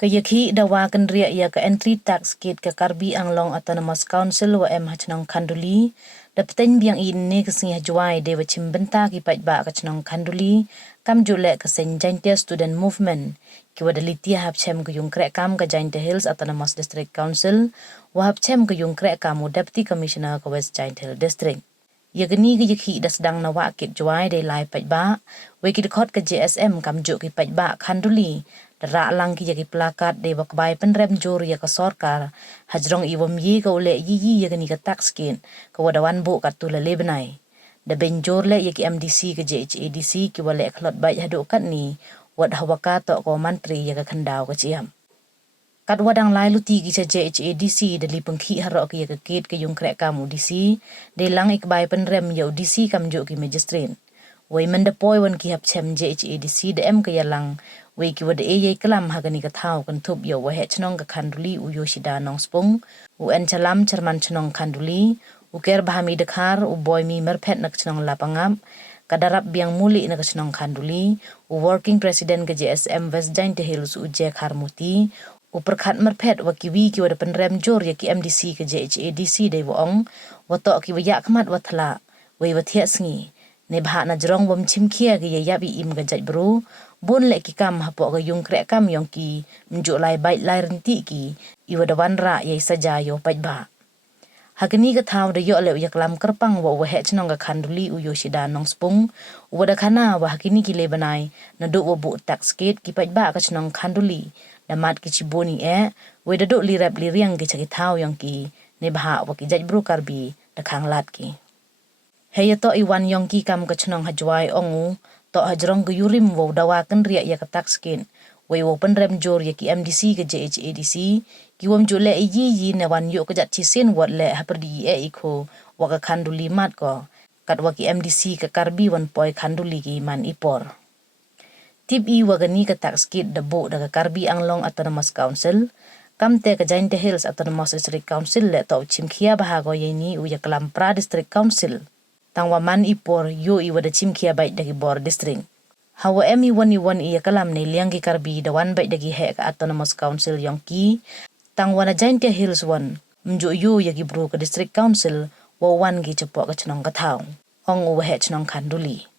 Kayaki dawakan ria ia ke entry tax kit ke Karbi Anglong Autonomous Council wa hacnong Khanduli dapten biang ini kesingah juai dewa cimbenta ki ba ke chnong Khanduli kam julek ke Jaintia Student Movement ki wadaliti hapchem ke yung krek kam ke Jaintia Hills Autonomous District Council wa hapchem ke yung krek kam Deputy Commissioner ke West Jaintia Hill District. Ia geni ke yaki dah sedang nawak kit juai de lai ba weki dekot ke JSM kam juk ki ba Khanduli Dara lang ki yaki plakat de bakbay penrem jor ya ka sorkar hajrong iwam yi ka ule yi ya gani ka tax skin ka wadawan bu kat tula lebenai da benjor le yaki MDC ka JHADC ki wale klot bay hadu kat ni wad hawaka to ko mantri ya ka khandau ka ciam kat wadang lai luti ki sa JHADC dali pengki harok ki ya ka kit ka yung krek kamu DC de lang ikbay penrem ya DC kam jo ki magistrin Wai mendapoi wan ki hapchem JHADC de em ka yalang wai ki wada ye kelam hagani ka thau kan thup yo wa he chnong ka Khanduli u Yoshida nong spung u en chalam charman chnong Khanduli u ker bahami dekhar u boy mi merphet nak chnong lapangam kadarap biang muli nak chnong Khanduli u working president ka JSM West Jaintia Hills u Jack Harmuti u perkhat merphet wa ki wi ki wada penrem jor ya ki MDC ka JHADC de wong wa to ki wa ya khmat wa thla wai wa thia sngi ne bha na jrong bom chimkhia ge ya bi im ga jaj bru bon le ki kam hapo ga yung krek kam yong ki mju lai bai lai renti ki i wadawan ra ye saja yo pai ba hagni ga thaw de yo le yaklam kerpang wa wa he chnong ga Khanduli u Yoshida nong spung wada khana wa hakini ki le banai na do wo bu tax kit ki pai ba ka chnong Khanduli damat ki chiboni we da do li rap li riang ge chaki thaw yong ki ne bha wa ki jaj bru Karbi da khang lat ki Hei to iwan yong ki kam ka chnong hajwai ongu to hajrong gu yurim wo dawakan ria ya ka tax skin wei wo penrem jor ya ki MDC ke JHADC ki wom jole yi ne wan yo ka jat chisin wat le haperdi iko wa ka Khanduli mat ko kat wa ki MDC ka Karbi wan poi Khanduli ki man ipor tip I wa gani ka tax kit da bo da ka Karbi Anglong Autonomous Council kam te ka Jaintia Hills Autonomous District Council le to chimkhia bahago yeni u ya Kalampra District Council tangwa man ipor yo I wada chimkhia bai dagi bor district hawa emi wani iya kalam ne liang ki Karbi da wan bai dagi he ka Autonomous Council yong ki tangwa na Jaintia Hills wan mjo yo yagi bro ka District Council wa wan gi chepo ka chnong ka thau ong u he chnong Khanduli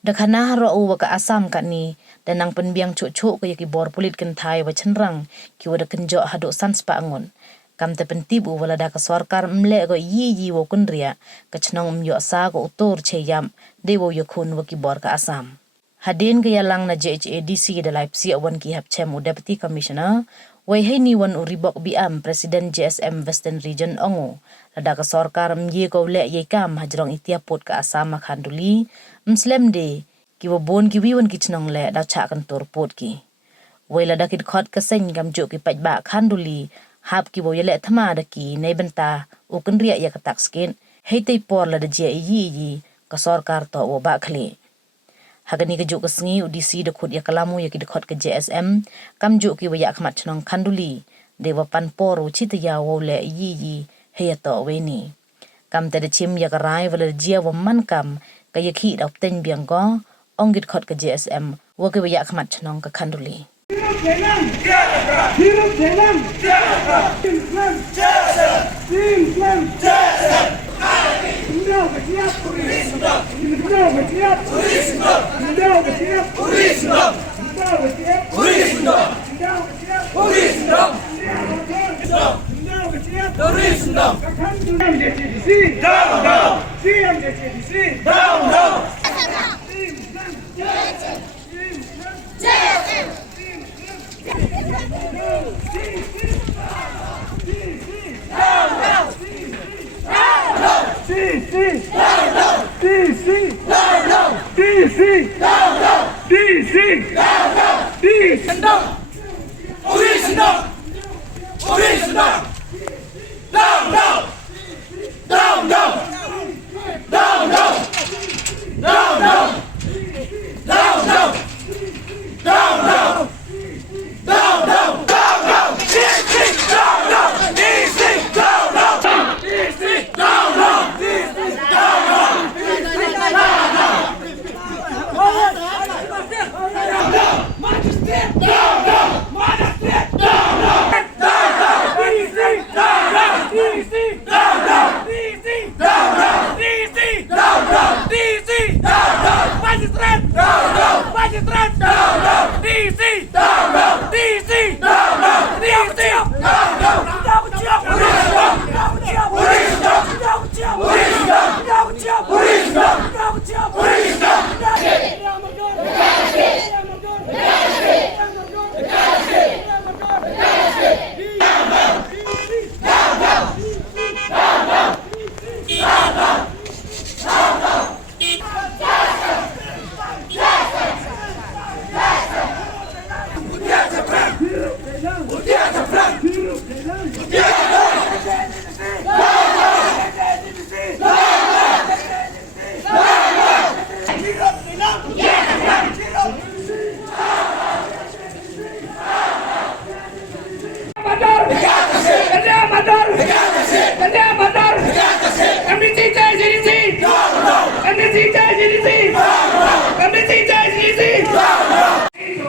da khana ro u ka Assam ka ni da nang penbiang chu ka yagi bor pulit kan thai wa chenrang ki wada kenjo hado sanspa angon kam te pentibu wala da ka sarkar mle go yi wo kunria ka chnong myo sa go utor che yam de wo yakun wa ki bor ka Assam hadin ga yalang na JHADC da Leipzig awan ki hapchem u Deputy Commissioner wai hei ni wan u ribok biam President JSM Western Region ongo da ka sarkar mye go le ye kam hajrong itiapot ka Assam Khanduli mslem de ki wo bon ki wi wan ki chnong le da cha kan tor pot ki wai la da kit khot ka sen gam jo ki paj ba Khanduli hap ki bo yele thama da ki nei benta u kan ria ya ka tax skin hei te por la da je yi ka sarkar to wo ba khli hagani ka ju ka sngi u DC da khut ya kalamu ya ki da khot ka JSM kam ju ki wa ya khmat chnong Khanduli de wa pan por u chit ya wo le yi hei to we ni kam te da chim ya ka rai wala je wa man kam ka ya khi da ten biang go ong git khot ka JSM wo ki wa ya khmat chnong ka Khanduli Majesty!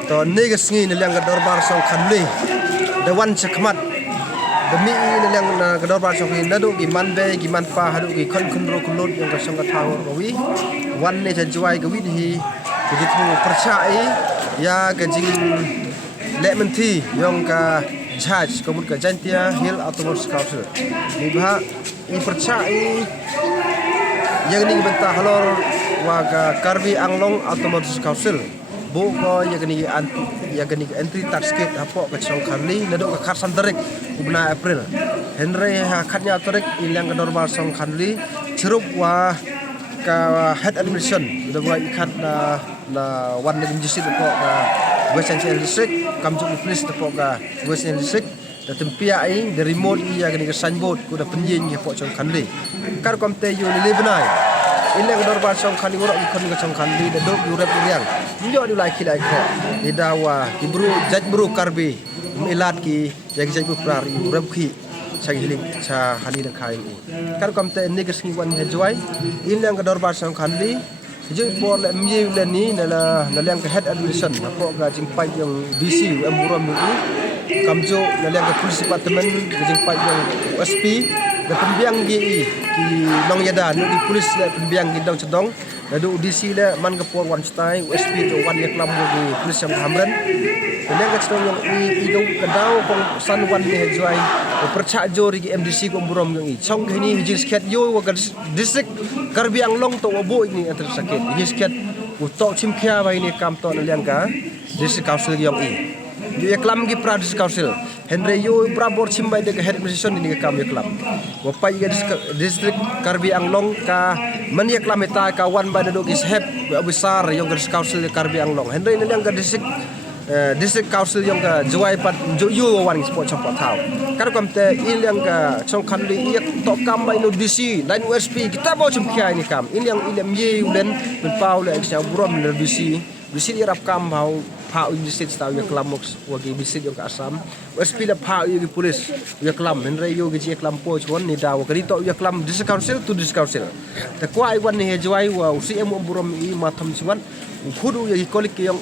to negasngi niliang ka dorbar song khanli the one chakmat demi niliang na ka dorbar song ki nadu ki manbe ki manpa hadu ki khonro kulot yang ka song ka thawor gawi one ne juai gawi hi ki thu percaya ya ka jing lementi yang ka charge komut ka jantia hill autonomous council ni bah I percaya yang ni bentah halor waga Karbi Anglong autonomous council bu ko yang ni entry tax gate apo ka chong khanli nado ka kharsan tarik ubna april henry ha khatnya tarik ilang ka dorbar song khanli chirup wa ka head administration do wa ikhat na wan ni jisit apo ka western district kamjung police apo ka western district da tempia ai the remote ia ka signboard ku da penyin apo chong khanli kar komte yu ni lebnai ilang dorbar song khanli ora ikon ka chong khanli da dok yu rep riang nyo di lai khilai kho di dawa ki bru jaj bru karbi milat ki jaj bru prari rep khi sa hiling sa hani da khai kar komte ni ka singi wan hejwai ilang ka dorbar song khanli joi por le mye le ni na lang ka head administration apo ga jingpai yang DC amburam ni kamjo na lang ka police department jingpai yang OSP da pembiang gi ki long yada ni police le pembiang gi dong chedong da du DC le man ka por one style OSP to one yak lam gi police yang hamran le ka chedong yang I do ka daw kong san one ni hejwai percha jori gi MDC ko amburam yang I chong ni hijir sket yo wa district Karbi Anglong to obo ini antar sakit ini sket utok chimkhia ba ini kam to liang ka district council yang I yo eklam gi pra district council henry yo prabor chimbai de head administration ini kam eklam wa pai ga district Karbi Anglong ka man eklam eta ka wan ba do is heb besar yang district council Karbi Anglong henry ini liang ka district council yang ka juai pat yo wan sport champa thau kar komte ilang ka chong khanli yak to kam ba ino DC lain USP kita bo chimkhia ini kam ilang ye ulen ben pau le exam brom le DC irap kam hau phau in district taw ya klamox wagi district yang ka Assam USP la phau yi police ya klam henry yo gi klam po chon ni daw kari to ya klam district council to district council ta kwa I wan ni hejwai wa CM brom I matham siwan khudu ya kolik yang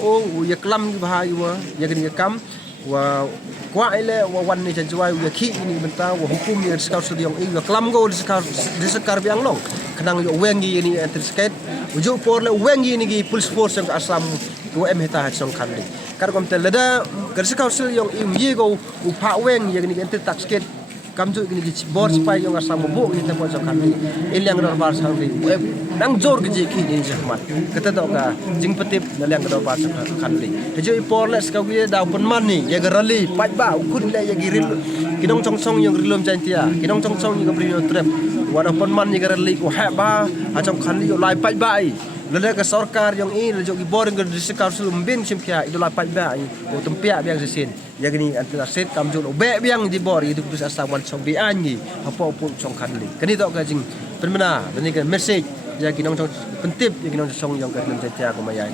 ya klam gi bahai wa ya gni kam wa kwa ile wa wan ni janjuai ya khi ini benta wa hukum ni district yang I ya klam go district Karbi Anglong kanang yo wengi ini antisket uju por le wengi ni gi police force yang Assam ko em heta chong khanli kar kom tel da district council yang I go u pha weng ya gni anti taxket kamju gni gi board spy yang Assam bo gi ta po chong khanli ilang dorbar sangli nang jor gi khi ni jahmat kata do ka jingpatip na lang dorbar khanli hejo I por le ska gi da pon man ni ya garali pat ba kun le ya gi ril kinong chong yang rilom jantia kinong chong ni ga brio trap wada pon man ni garali ko ha ba ha chong khanli yo lai pat ba I lele ka sarkar yang I le jogi boring ga district council mbin chimkhia idola pat ba I o tempia biang sesin ya gini antara set kamjul be biang di bor itu kus asawan chong bi anyi apa pun chong khanli kani to ka jing permena ni ka message ya kinong chong pentip ya kinong chong yang ka rilom jantia ko maya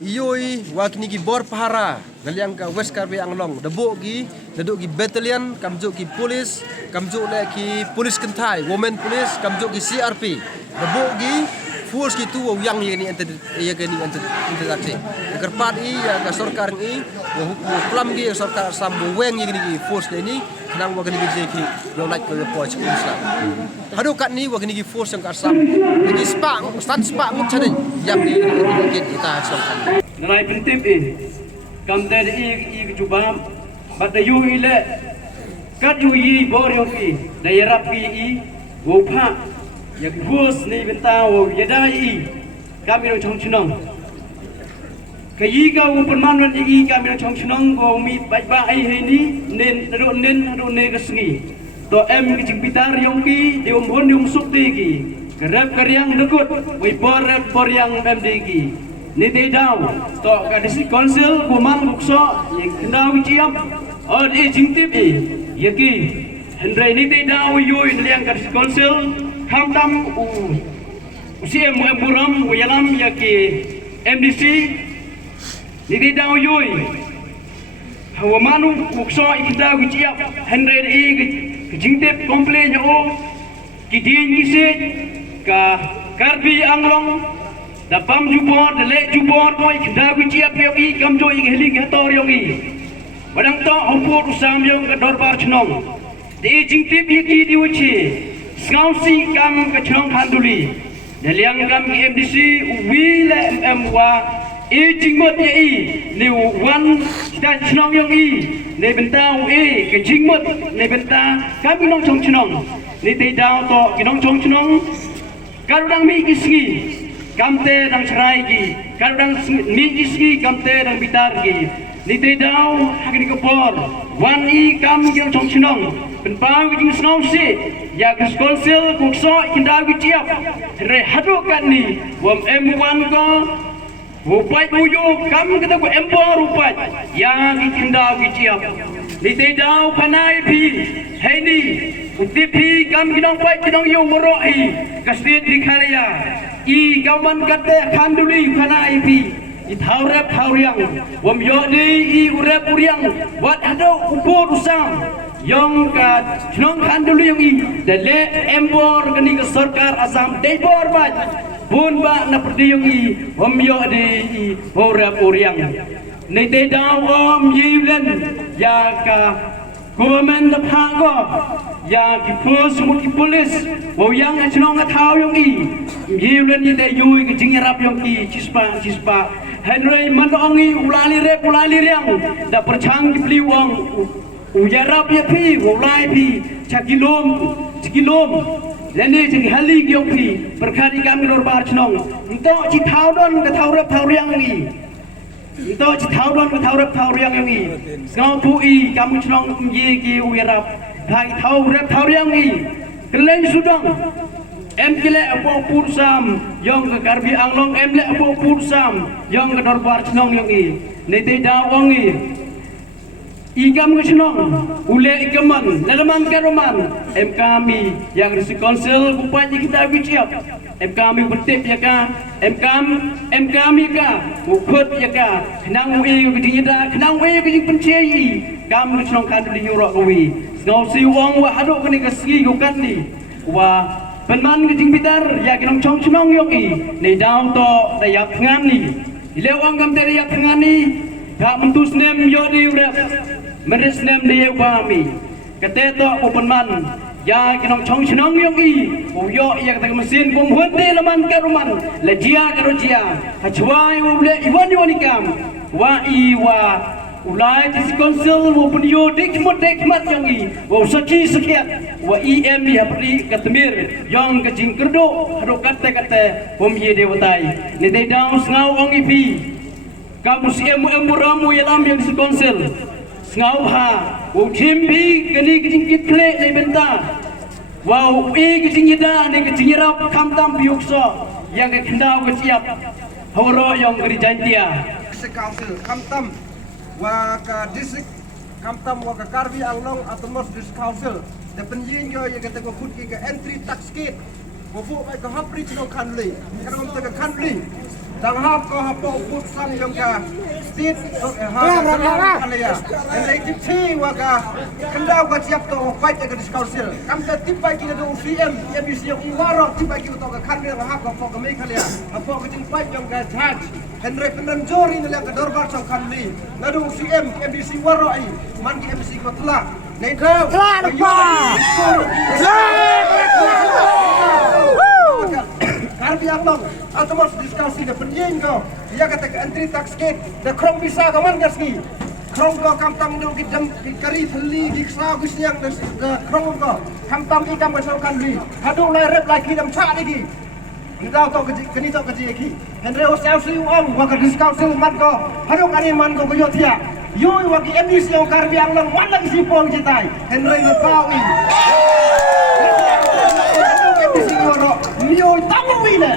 Iyoi wakini gi bor pahara ngaliang ka West Karbi Anglong debo gi naduk gi battalion kamjo gi police kamjo le ki police kentai women police kamjo gi CRP debo gi force ki tu yang ni ente ya gani ente taksi kerpat I ya ka sarkar I wa hukum gi sarkar Assam weng ni gi force ni nang wa gani gi ki yo like ko po chuksa hadu kat ni wa gani gi force yang ka Assam gi spa stan spa mut chane yang di kita sarkar nai prinsip kam dari I jubam bat yu ile kat yu I bor yo ki daerah pi wo pha ya force ni benta wo yadai kami no chong chnong kayi ka permanen I kami no chong chnong go mi bai ba ai he ni nen ne ka sngi to em ki jingpitar yong ki de hon yong suk ti ki karap karyang dekut wi bor yang MD ki ni te daw to ka district council kuman bukso yang kendau ciam od I jingtip I yaki hendrai ni te daw yo yang ka district council hamdam CM buram yalam yaki MDC ni daw yoy hawa manu bukso ikda giap hendrai I jingtip komplain o kidin gise ka Karbi Anglong da pam jubor da le jubor koi kda ku chia pyo i kam jo i heli ke tor yong i badang to opur usam yong ka dorbar chnong de jing tip ye ki di uchi skausi kam ka chnong khanduli de liang kam ki MDC wi le wa e jing mot ye i ni wan da chnong yong i ne bentau e ke jing mot ne benta kam nong chong chnong ni te dao to ki nong chong chnong karudang mi kisgi kamte dang serai gi kadang mi isgi kamte dang bitar gi ni te dau hagni ko por wan i kam gi chong chnong pen pau gi jing snom si ya ka konsil ku so kinda gi chiap re hadu kan ni wam M1 ko upai buyu kam kita ku M4 upai ya gi kinda gi chiap ni te dau panai pi hei ni utipi kam gi dong pai gi dong yo moro ai kastit di khalia i gawan kate khanduli khana ip i thaurap thauriang wam yo di i urap uriang wat hado upur usam yong ka chnong khanduli yong i de le embor kani ka sarkar asam debor bat bun ba na perdi yong i wam yo di i urap uriang nei te daw om yilen ya ka government the phago ya ki force mut ki police wo yang chnong ka thau yong i yilen ni de yui ki jing rap yong i chispa henry man ongi ulali riang da perchang ki pli wong u ya rap ya phi wo lai phi chakilom leni jing hali ki yong phi perkhari kam lor bar chnong to chi thau don ka thau rap thau riang i to chi thau don ka thau rap thau riang yong i ngau thu i kam chnong ye ki u ya rap thai thau rap thau riang i keleng sudang em kile apo pur sam yong ka karbi anglong em le apo pur sam yong ka dorbar chnong yong i ne te da wong i igam ka chnong ule ikaman lalaman ka roman em kami yang resi konsil bupati kita wichiap em kami bertip ya ka em kami ka ukut ya ka nang wi ka dinda nang wi ka jing pencei kam ka chnong kan di yoro ka wi ngau si wong wa hadu ka ni ka ski ka kan ni wa penman ke jing bitar ya kinong chong chnong yong i nei daw to da yak ngan ni ile wang kam dari yak ngan ni ka mentus nem yo di urap meres nem de ba mi kate to ko penman ya kinong chong chnong yong i o yo ya ka mesin bom hon de laman ka ruman la jia ka ro jia ha chwai u le iwan yo ni kam wa i wa ulai di konsil wo punyo dik mat yang i wo saki sekiat wa em ya pri katmir yang ka jingkerdo hado kate bom ye dewatai ne dai daw ngau ong ipi kamus em ramu yalam yang si konsil ngau ha wo timbi kani jingkit kle ne benta wow e jingida ne jingira kam tam biukso yang ka kendau ka siap horo yang kri jantia council kam tam wa ka district kamtam wa ka karbi anglong atomos district council de penjing yo ye kata ko khut ki ka entry tax kit wo fu ka hapri chino khanli ka rom ta ka khanli dang hap ko hapo put sam yong ka state ha ya en dai ti thi wa ka kendau ka siap to fight ka district council kam ta tipai ki do CM MBC yo waro tipai ki to ka khanli ha ka ko ka me khalia hapo ka ting fight yong ka judge Henry Pendam Jori nilang ke dorbar sang kanli ngadu CM MBC warai man ki MBC ko telah nei kau telah apa karbi atong atomos diskusi de penjing ko ia kata ke entry tax kit de krom bisa ka man gaski krom ko kam tam no ki dam ki kari thli ki sa gus yang de krom ko kam tam ikam ko kanli hadu lai rep lai ki dam cha ni kita tahu kini tahu kerja ki. Henry Osau siu om, wakar diskau siu mat ko. Hadok ani man ko yo tia. Yo waki MDC yang karbi ang lang man lagi si pong jitai. Henry ngepau in. MDC yo ro. Yo tamu wile.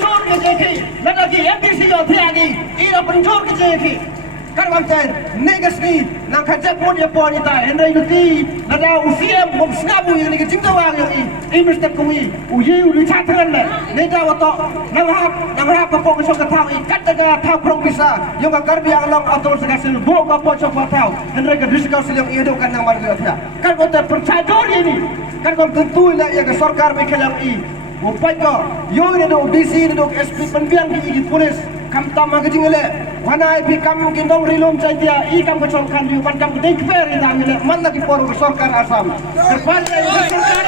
Jor kerja ki. Lagi MDC yo tia ki. Ira penjor kerja ki. Kan wamten negas ni nang kajak pun ya pon ita Henry nuti nada usiam bom snabu yang ni kecing tawang yang i mesti kui uyi uli chatran le neda wato nang hap ko ko sok tahu i kat daga tahu prong bisa yang karbi ang long atol segasil bo ko po sok tahu Henry ka diskau silang i do kan nang mar dia kan ko te percaya ini kan ko tentu la ya ke sarkar me kelam i Upai ko, yo ni dok DC ni dok SP penbiang ki polis kam tam ma gajing le. Wana IP kam gendong rilom dia I kam ko chon kan yu pan kam dek fer ida ngile man lagi por sarkar Assam. Terpal sarkar.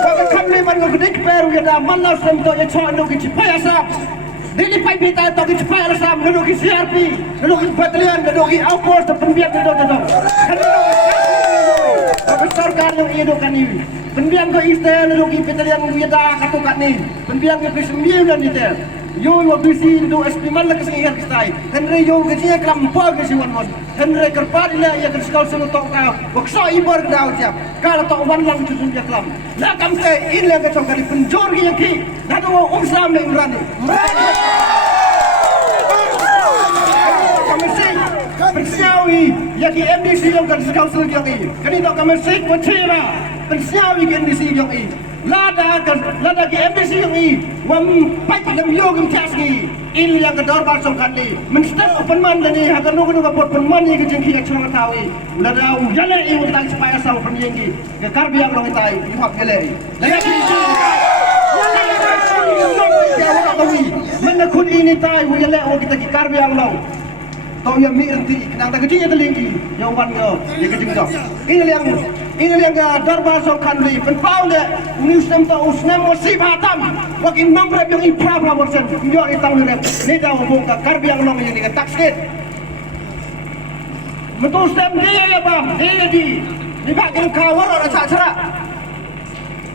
Bagi kam le man ko dek fer ida man la sem to ye chon dok ki pai Assam. Dili pai bita to ki pai Assam dok ki CRP, dok ki battalion, dok ki outpost penbiang dok. Bagi sarkar yang ia dok kan ini. Penbiang ko Israel logi petalian yada katokat ni. Penbiang ko sembilan ni ter. Yo bisi do SP mal la kasi ngar kistai. Henry yo kasi kelam pa kasi wan. Henry kerpad ila ya kasi kau selo tok ka. Wakso ibor dau siap. Kala tok wan lang tusun dia kelam. La kam ke ila ka tok kali penjor ki. Dado Islam ni imran. Persiawi ya ki MDC yang kan council yang ini. Kani tok kami sik wacira. Persiawi ki MDC yang ini. Lada ki MDC yang ini. Wam pai lam yogam taski. Il yang kedor bar songkan ni. Menstek penman ni hakan nugu kapot penman ni ki jengki achong tawi. Lada yale I utang supaya sang penyengi. Ke karbi yang long tai I hak gele. Lada ki mana kun ini tai yale o kita ki karbi yang long. Tahu yang mi enti nang tak kecil tu lagi yang wan go dia kecil tu ini yang darbar songkan li penpau le muslim tu usnam wasib hatam wakin nombre yang ipra persen yo itang ni ni dah hubung ka karbi yang long yang ni tak sikit betul stem dia ya bang dia di bagian kawal orang cara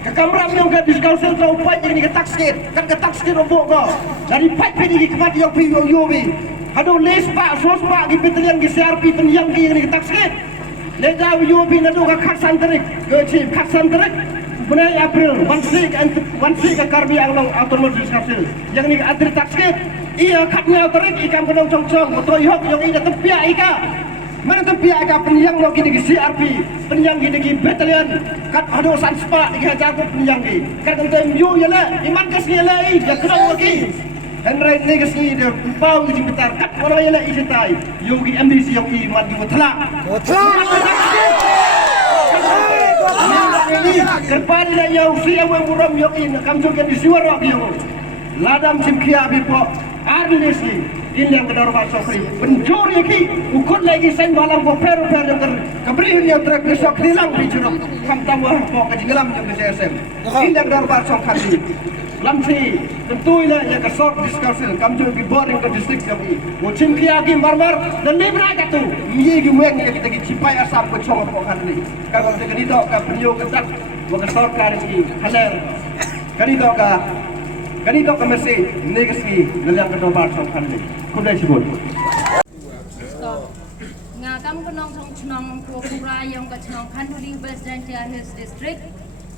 ke kamram yang ke diskusi tu upai yang ni tak sikit kan tak sikit hubung go dari pai pergi kemat yo pi yo bi Aduh les pak, sos pak di petelian di CRP penyang ki yang ni tak sikit. Lega UB nado ka khasan terik, chief khasan terik. Bulan April, one sik ka karbi anglong autonomous council. Yang ni adir tak sikit. Ia khatnya terik ikam kenong cong-cong, motor ihok yang ida tempia ika. Mana tempia ika penyang lo ki di CRP, penyang ki di petelian. Kat aduh san spa di hajar penyang ki. Kat kentem yu yala, iman kas yala I dia kenong ki. Henry negasi dia bau di bentar kat orang yang lagi cintai yogi MDC yang I mandi utla kerpan la yang siya yang buram yogi kam jogen di siwar wak yo ladam simkia bipo arnesi in yang kedar bahasa kri penjor yaki ukut lagi sen balang ko per yang kabri yang trek besok hilang bijuruk kam tambah ko kajingelam yang BSM in yang kedar bahasa kri Lamsi tentu ia yang kesok diskusi kami juga di board yang ke distrik kami. Musim kia lagi marmar dan lebih katu. Ia gimana yang kita cipai asam kecong apa ni? Kalau kita ni dok kap beliau ketat, berkesok kari ini haler. Kani dok kami negasi dalam kedobar sokhan ni. Kuda sebut. Ngakam kenong cong kura yang kecong Kanduli West Jantia Hills District.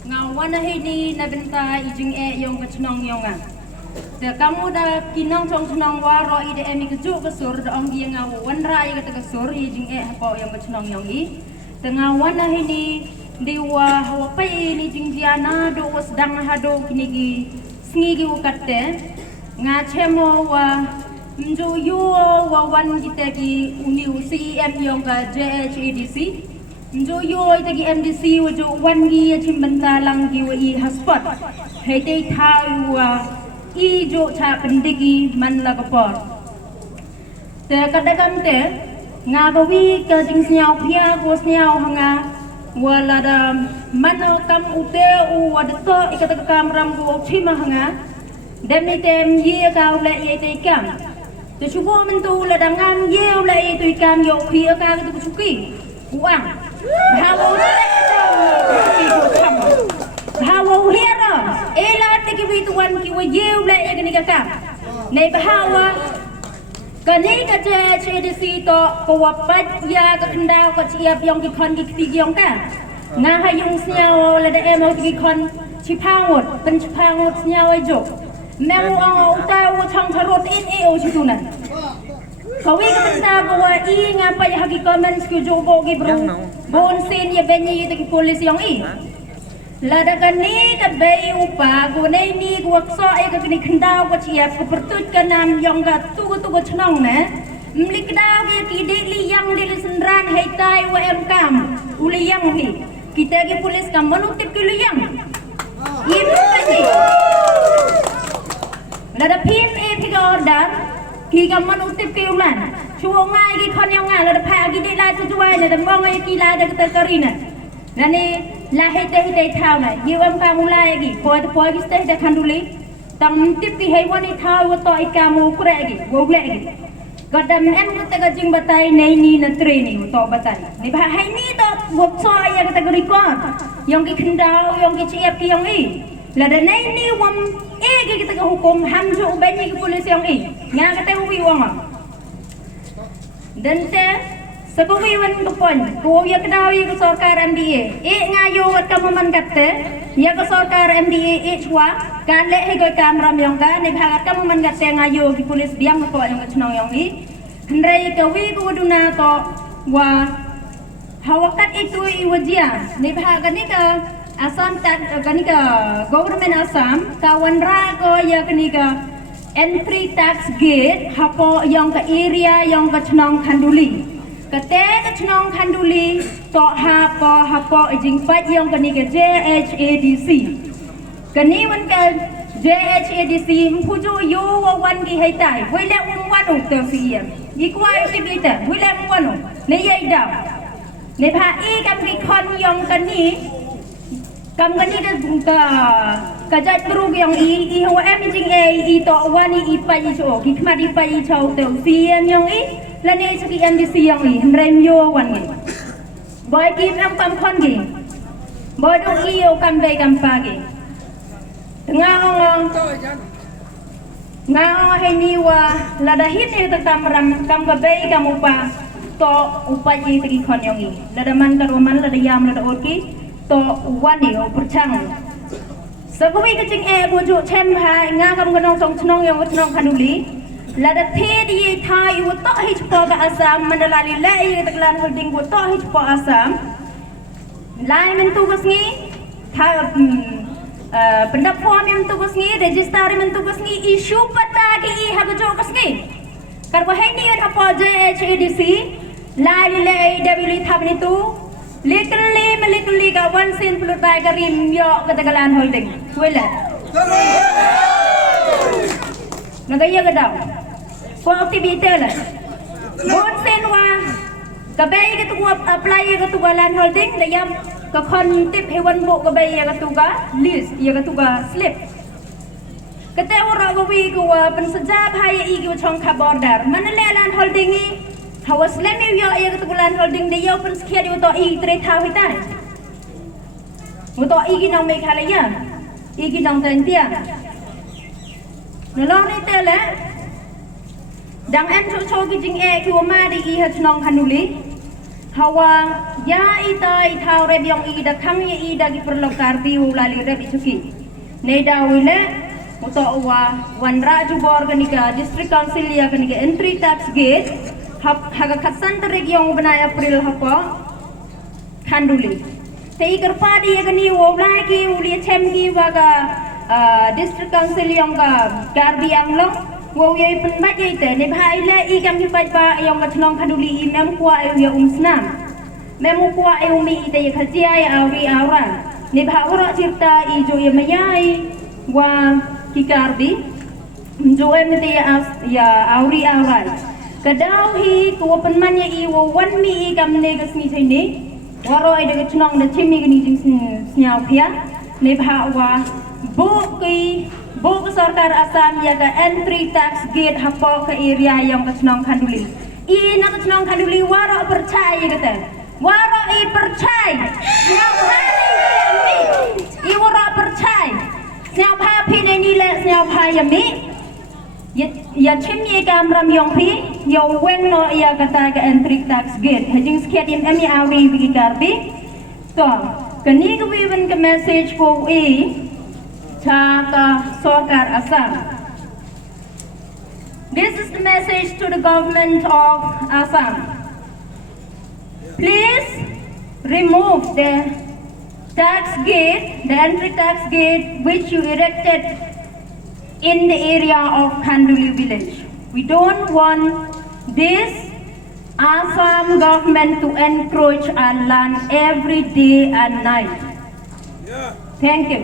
Ngawana hini na benta ijing yung kacnong yonga. Te kamu da kinong cong waro ide emi kejuk kesur da ong dia ngawu wanra i kata kesur ijing hapo yung kacnong yongi. Te ngawana hini diwa hawapai ni jing diana do wasdang hado kinigi snigi ukate ngachemo wa mju yuo wa wan kitegi uniu CEM yung ka JHADC. Njoyo itagi MDC wajo wangi chimbanta langgi wa I hotspot hete thawa I jo cha pendigi man lagapor te kadagam te ngabawi ka jing snyau phia go snyau hanga wala da mano kam ute u wadato ikata kamram go chima hanga demitem ye ka ule ye te kam te chubo mentu la dangam ye ule ye tu kam yo phia ka tu chuki uang Bahawa hera ela tiki wituan ki wajeu la ya gani kaka nei bahawa kani ka che de si to ko wapat ya ka kendau ko chiap yong ki kon ki ti yong ka na ha yung snyao la da emo ki kon chipangot pen chipangot snyao ai jo memu ang utau chang tharot in e o chitunan kawi ka benda ko I ngapa ya hagi comments ko jo bo gi bro bon sin ya benyi ito ki polis yang I lada kani ka bay upa ko nei ni ko akso ay ka kini kandau ko chiap ko pertut ka nam yang ga tugo chnong na mlikdau ki deli yang deli sendran hai tai wa em kam uli yang hi kita ki polis kam manutip ki yang Ibu lagi. Lada PMA tiga order. Kita menutip keulan. Cuma ngai kita kon yang ngai lada pagi di lai tujuan lada mong ngai kita lada kita kerina. Nani lah hete tahu na. Iwan pamulai lagi. Poi kita hete kanduli. Tang tip di hewan itu tahu atau ikamu kurek lagi. Google lagi. Kadang kita kajing batai ni na training atau batai. Ni bahai ni tu buat soal yang kategori kon. Yang kita kendau, yang kita siap yang ini. Lada ni wam kita ke hukum hamju banyak ke polis yang ini. Yang kata ubi wang. Dan sebagai wan kupon, kau yang kendau yang ke sorkar MDA. Ngayo wat kamu man kata, yang ke sorkar MDA chua, kan leh higoi kamera yang kan, ni bahat kamu man kata ngayo ke polis biang ke yang ke cenong yang ini. Hendai kawi ku duna to wa hawakat itu iwajia. Ni bahat ni ke Assam tak kani ka government Assam kawan ra ko ya kani ka entry tax gate hapo yang ke area yang ke cenong kanduli kate ke cenong kanduli to hapo jing pat yang kani ka JHADC kani wan ka JHADC mpuju yo wan ki hai tai wile wan te siam ikwai tibita wile wan ne yai da ne pha I kam ki khon yang kani kam kani ka jat group yang I hawa jing I to wani I pa I cho ki khmat I pa I cho te siam yang I la ne saki MDC yang I rem yo wan ngi boy ki am pam khon gi boy do I yo kam dei kam pa gi ngong hai ni wa la da hit ne ta kam ram kam ka bei kam upa to upa I ti khon yang I la da man ka ro man la da yam la da ot ki to wani o perchang sebagai kecing bojo chem hai ngam ganong tong cenong yang cenong kanuli lada the di thai wo to hi chpo ka Assam mandalali lai taklan holding wo to hi chpo Assam lai men tu kasngi tha pendap form men tu kasngi register men tu kasngi issue pata ki I ha jo kasngi kar ko hai ni apo JHADC lai debili thabni tu Likely ka 1 cent pulut bay ka rim yo katagalan holding. Wala. Nagaya ka daw. Kung activity la. 1 cent wa kabay ka tuwa apply ka tuwa land holding dayam ka kon tip hewan bo kabay ka tuga list ya ka tuga slip. Kate ora go wi ko pensajab hai I ko chong ka border. Manale land holding I Hawas lemi yo ya ketulan holding de yo pun sekian yo to I tre thau hitai. Mo to I ginong me khalaya. I ginong tentia. Nolong ni tele. Dang em cho ki jing ki ma di I ha chnong khanuli. Hawa ya I tai thau re byong I da khang I da gi perlokar di ulali re bichuki. Ne da wile mo to wa wan ra ju bor ganika district council ya ganika entry tax gate haga khasan terek yang benai April hapa kanduli tei kerpadi ya gani wala ki uli chem ki waga district council yang ka garbi anglong wo ye pen ba ye te ne bhai la I kam ki pai ba yang ka thnong kanduli I mem kwa ya snam mem kwa mi te ya khajia ya awi aura ne bha ora cirta I jo ya mayai wa ki garbi jo em te ya auri aura kadau hi ko penman ya I wo wan mi I kam ne ga smi thai ni waro ai de chnong de chimi ga ni jing snyao phia ne bha wa bo ke sarkar Assam ya ga entry tax gate hapo ke area yang ke chnong khanduli I na ke chnong khanduli waro percaya kata waro I percaya nyao pha ni I waro percaya nyao pha phi ne ni le nyao pha ya mi ya chimye kam ram yong phi yo weng no ya kata ka entry tax gate hajing skiat im ami awi bi karbi to kani ko wen ka message ko I cha ka sarkar Assam. This is the message to the government of Assam. Please remove the tax gate, the entry tax gate which you erected in the area of Khanduli village. We don't want this Assam government to encroach our land every day and night. Thank you.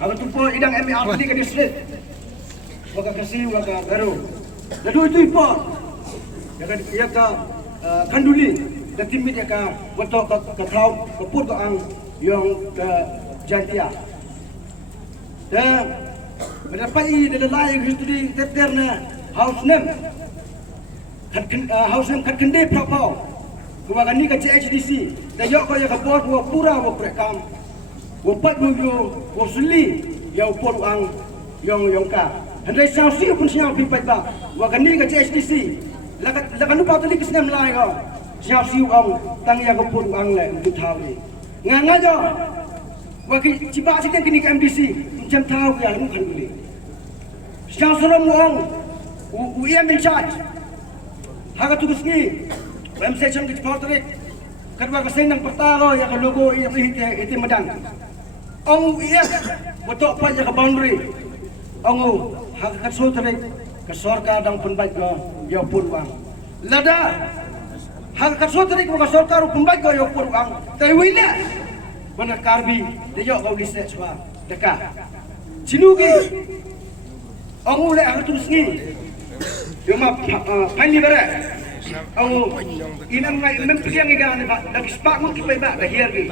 Kalau tumpul idang MRT ke distrik. Waka kasih waka baru. Lalu itu import. Ya ka kanduli. Dan timit ya ka betul ke tahu ke put ke ang yang ke jantia. Dan berapa ini dalam lain history terterna house name. House name kat kendai propau. Kemudian ni ke CHDC. Dan yok ko ya ka bot wa pura wa prekam. Wa pat wa suli ya put ang yang ka. Andai siapa pun siapa pipai ba. Wa kani ke CHDC. Lakan lupa tadi kesenam lain kau. Siapa orang tang yang keput ang le untuk tahu ni. Ngan aja. Waki ciba sikit kini ke MDC macam tahu ya lu kan boleh. Siapa seram orang UIM in charge. Haga tugas ni. Wem section ke cepat tarik. Kedua kesenang pertama yang logo itu medan. Ang UIM betul apa yang ke boundary. Ang haga tarik ke sorka dan penbaik ke ya pun uang. Lada hal kasotarik ke sorka ru penbaik ke ya pun uang. Tapi wina mana karbi dia kau lisek semua dekat. Cinugi ang ule hal terus ni. Dia mah pani berat. Ang inang ngai mempiang ikan ni pak. Dak spak mu kipai bak dah hiar ni.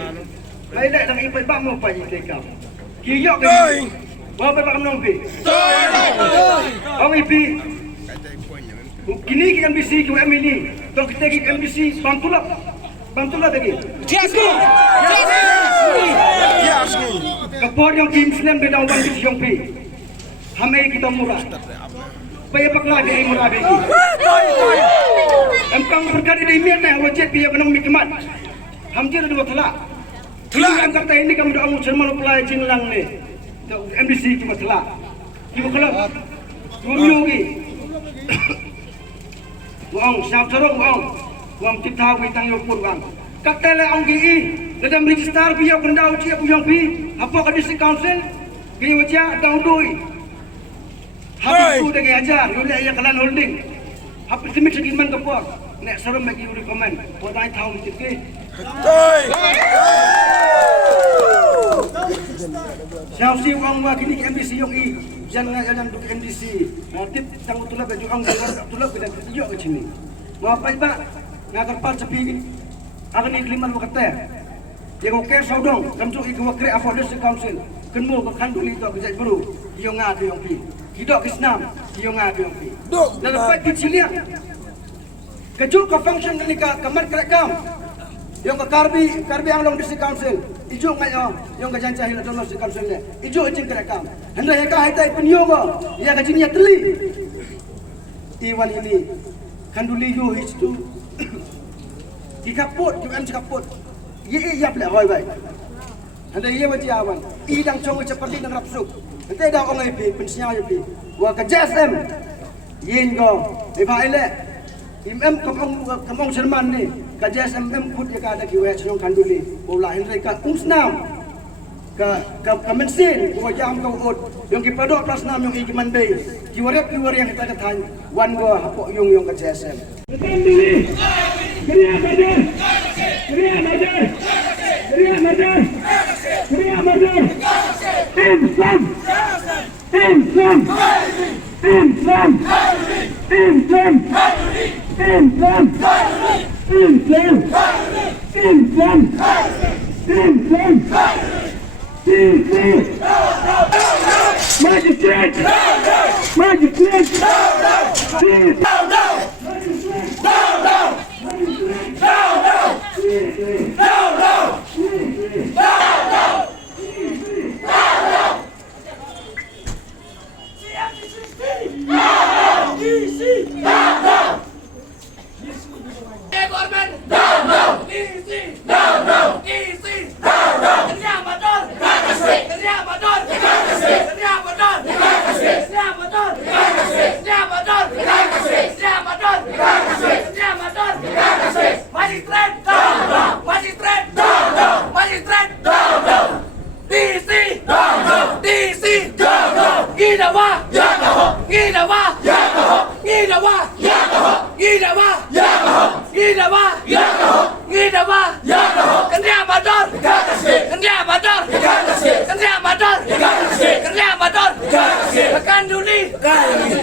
Lai dak dak ipai bak mu pa ni kau. Kiyok ke. Wah apa kamu nampi? Ang ipi. Kini ke MBC ke MNI. Tok kita ke MBC bantulah lagi. Tiasni. Kapor yang tim Islam beda orang di Siongpi. Hamai kita murah. Paya pakla dia murah bagi. Engkang berkali di mana wajib dia benang mikmat. Hamjir dua telak. Telak yang kata ini kamu doa Jerman pelai jinglang ni. MBC cuma telak. Ibu kalau Gumyogi. Wong siap terung wong kita wi tang yo pun wang. Katele ang gi dalam register biya benda uji yang pi apa ke district council gi wajah daun doi. Habis tu dengan ajar yo le ya kalan holding. Habis timit segi man kapor. Nek serum bagi recommend. Buat ai tahu sikit. Siapa si orang wah kini MDC yang jangan jalan untuk MDC. Tip tangguh tulak baju ang tulak kita tunjuk ke sini. Mau apa iba? Ngakan par sepi ni. Akan ikliman waktu. Dia kau care saudong. Kamu ikut wakil affordance council. Kenu ke kanduli tu kerja baru. Dia ngah yang pi. Hidup Islam. Dia ngah yang pi. Dan lepas kecilia. Kejuk ke function ni kamar kerekam. Yang ke karbi ang long district council. Ijo ngai yang ke janca hilang dalam district council ni. Ijo ijin kerekam. Hendak yang kah hitai penyong ya ke jenis teli. Iwan ini kanduli yo histu. Dikaput, jual dikaput. Ye ya pelak hoi baik. Hendak ye wajib awan. Idang cong cepat di dan rapsuk. Hendak dah orang ipi pensinya ipi. Wah ke JSM. Yin go. Iba elek. Imam kamong Jerman ni. Kajian SMM put ya kada kiwe senong kanduli. Bola Henry ka umsnam. Ka mensin ko jam ka ut. Yung kipadok plus nam yung ikiman bay. Kiwarep yang kita katan. Wan go hapok yung ka JSM. Kanduli. Kriya Majar. Kriya Majar. Kriya Majar. Kriya Majar. Islam. Islam. Islam. Islam. Islam. Islam. Islam. Islam. Magistrate. Magistrate. Siapa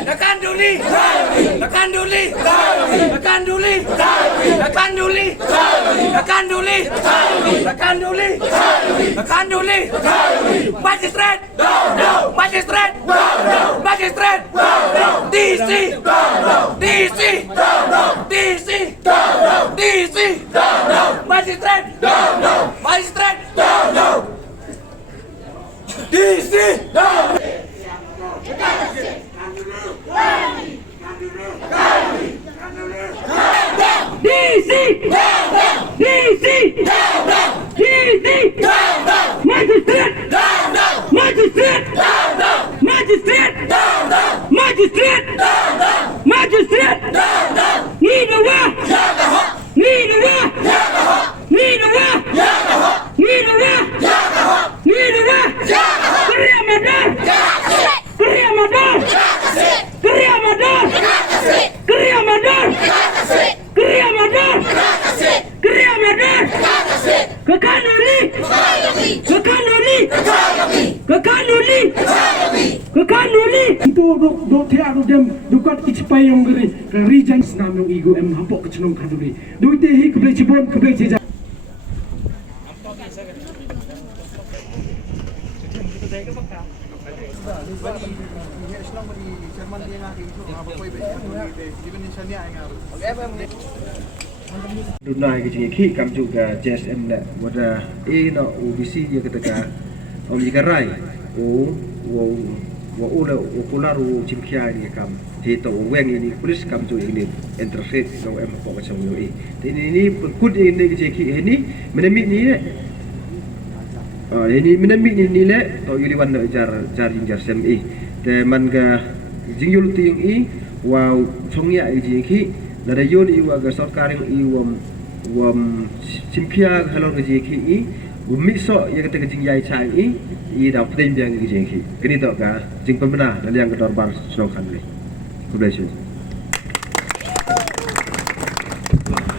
Tekan duli. Tekan duli. Tekan duli. Tekan duli. Tekan duli. Tekan duli. Tekan duli. Magistrate. Magistrate. Magistrate. DC. DC. DC. DC. Magistrate. Magistrate. DC. DC! DC! DC! Magistrate! Magistrate! Magistrate! Magistrate! Magistrate! Need a what? Need a what? Need a what? Need a what? Need a what? Korea Madar! Korea Madar! Korea Madar! Korea Madar! Korea Madar! Korea Madar! Kekanuli! Kekanuli! Kekanuli! Kekanuli! Itu do tiada dem dukat ichpai yang geri region senam yang igu em hapok kecenong kaduri. Do ite hi keble cibon keble cija. Dunai ke jingi ki kam juga JSM la wada no OBC dia ketika om ikarai wo ula okularu chimkia ni kam hito weng ini polis kam ju ini interfere no em ko macam yo ini kut ini ke jingi ini menemi ni ini menemi ni le to yuli wan jar jar SME te man ga jingyul ting i wow chongya jingi nada yon i wa ga sarkaring i wam simpia halor ga jeki i miso ya kata jing yai chai i da pden biang ga jeki kini to ga jing pemena dan yang kedor bar snokan le. God bless you.